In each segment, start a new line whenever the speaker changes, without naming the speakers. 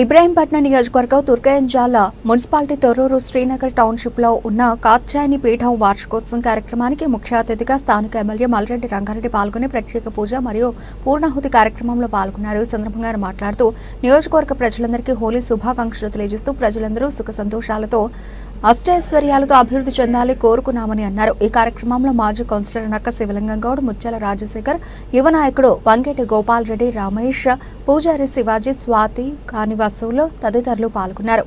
ఇబ్రాహీంపట్నం నియోజకవర్గం దుర్గయంజాల మున్సిపాలిటీ తొర్రూరు శ్రీనగర్ టౌన్షిప్లో ఉన్న కాత్యాయని పీఠం వార్షికోత్సవం కార్యక్రమానికి ముఖ్య అతిథిగా స్థానిక ఎమ్మెల్యే మల్రెడ్డి రంగారెడ్డి పాల్గొని ప్రత్యేక పూజ మరియు పూర్ణాహుతి కార్యక్రమంలో పాల్గొన్నారు. ఈ సందర్భంగా మాట్లాడుతూ నియోజకవర్గ ప్రజలందరికీ హోలీ శుభాకాంక్షలు తెలియజేస్తూ ప్రజలందరూ సుఖ సంతోషాలతో అష్టైశ్వర్యాలతో అభివృద్ధి చెందాలి కోరుకున్నామని అన్నారు. ఈ కార్యక్రమంలో మాజీ కౌన్సిలర్ నక్క శివలింగం గౌడ్ ముత్యాల రాజశేఖర్ యువ నాయకుడు వంగేటి గోపాల్ రెడ్డి రమేష్ పూజారి శివాజీ స్వాతి కానివాసులు తదితరులు పాల్గొన్నారు.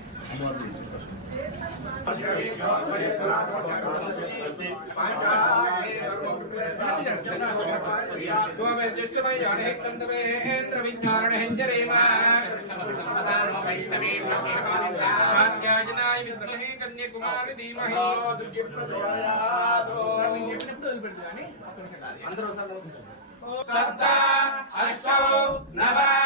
कन्याकुमारी अंदर अष्ट नव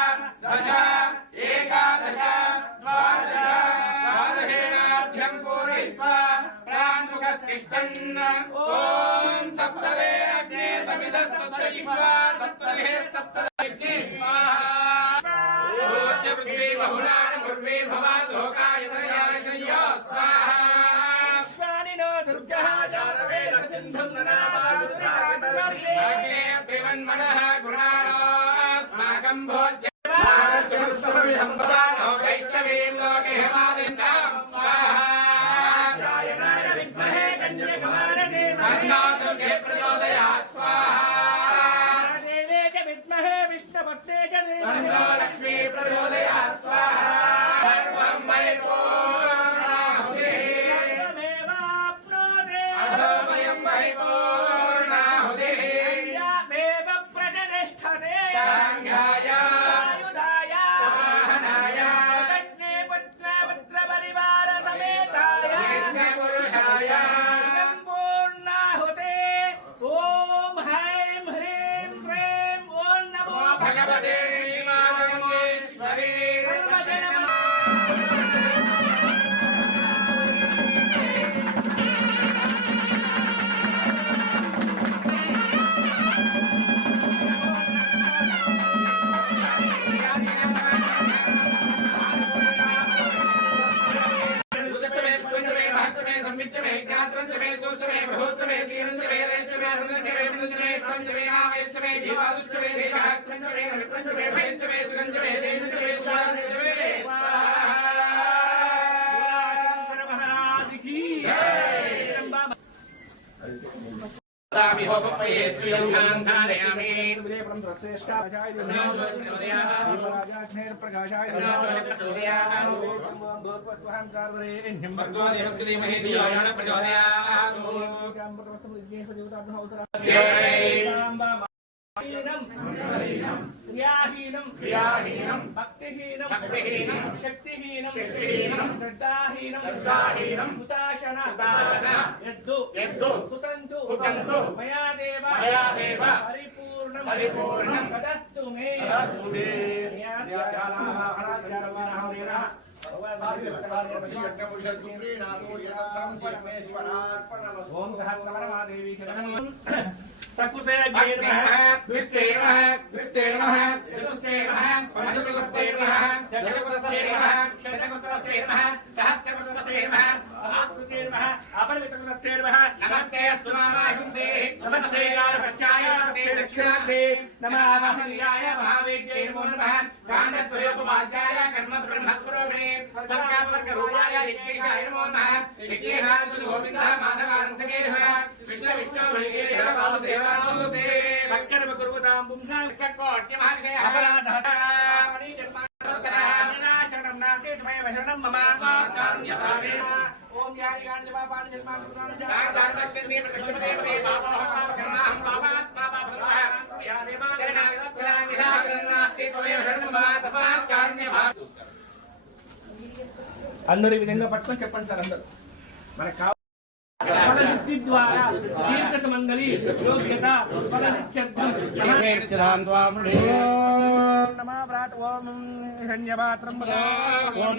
ప్రాణుకస్తిష్టన్ ఓం సప్తదే అగ్నే సమిద సప్తయిత్వా సప్తదే సప్తదే స్వాహా. ఓజ్య పృథ్వీ బహుళాని పూర్వే భవాదోకాయ దయాయ స్వాహా. శ్వానినో దుర్గః జాతవేద సింధుం అగ్నే దేవన్మనః గుణానో అస్మాకం భోజ్య பட்டேஜரே
క్రియాహీనం
క్రియాహీనం
భక్తిహీనం
భక్తిహీనం
శక్తిహీనం
శక్తిహీనం
శ్రద్ధాహీనం
శ్రద్ధాహీనం
హుతాశన
హుతాశన
तो यद्दु यद्दु
हुतन्तु हुतन्तु मया देव मया देव परिपूर्णं परिपूर्णं तदस्तु मे। तदस्तु मे। ओम सहस्रवरमादेवी सकुते अग्निर्मः विस्तेर्मः विस्तेर्मः चतुस्तेर्मः पञ्चकुलस्तेर्मः दशकुलस्तेर्मः शतकुलस्तेर्मः మహావేద్యై నమో నమః కాండద్వయోపవాద్యాయ కర్మ బ్రహ్మస్వరూపిణే సర్గావర్గరూపాయ యజ్ఞేశాయ నమో నమః యజ్ఞేశాయ గోవింద మాధవానందకేశవ కృష్ణ విష్ణు బలికేశవ వాసుదేవానుదే
భక్కరమ కుర్వతాం పుంసాం
సకోట్య మహర్షయ
అపరాధ
శరణం నాకే శరణం మమ
ఓం యాని గాంధి పాపాని జన్మాంతి
శరణాగతాయ అందరూ ఈ విధంగా పట్టుకొని చెప్పండి సార్ అందరూ. మనకు కావాలి సిద్ధి ద్వారా యోగ్యత హిరణ్యపాత్రం ఓం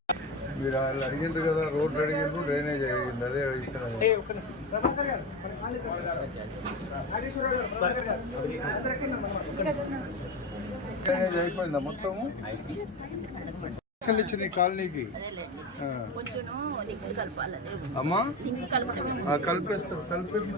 మీరు వాళ్ళు అడిగిండ్రు కదా రోడ్డు అడిగిండ్రు డ్రైనేజ్ అడిగింది. అదే అడుగుతున్నాను. డ్రైనేజ్ అయిపోయిందా మొత్తము? ఇచ్చిన ఈ కాలనీకి. అమ్మా? కలిపేస్తారు. కలిపేసి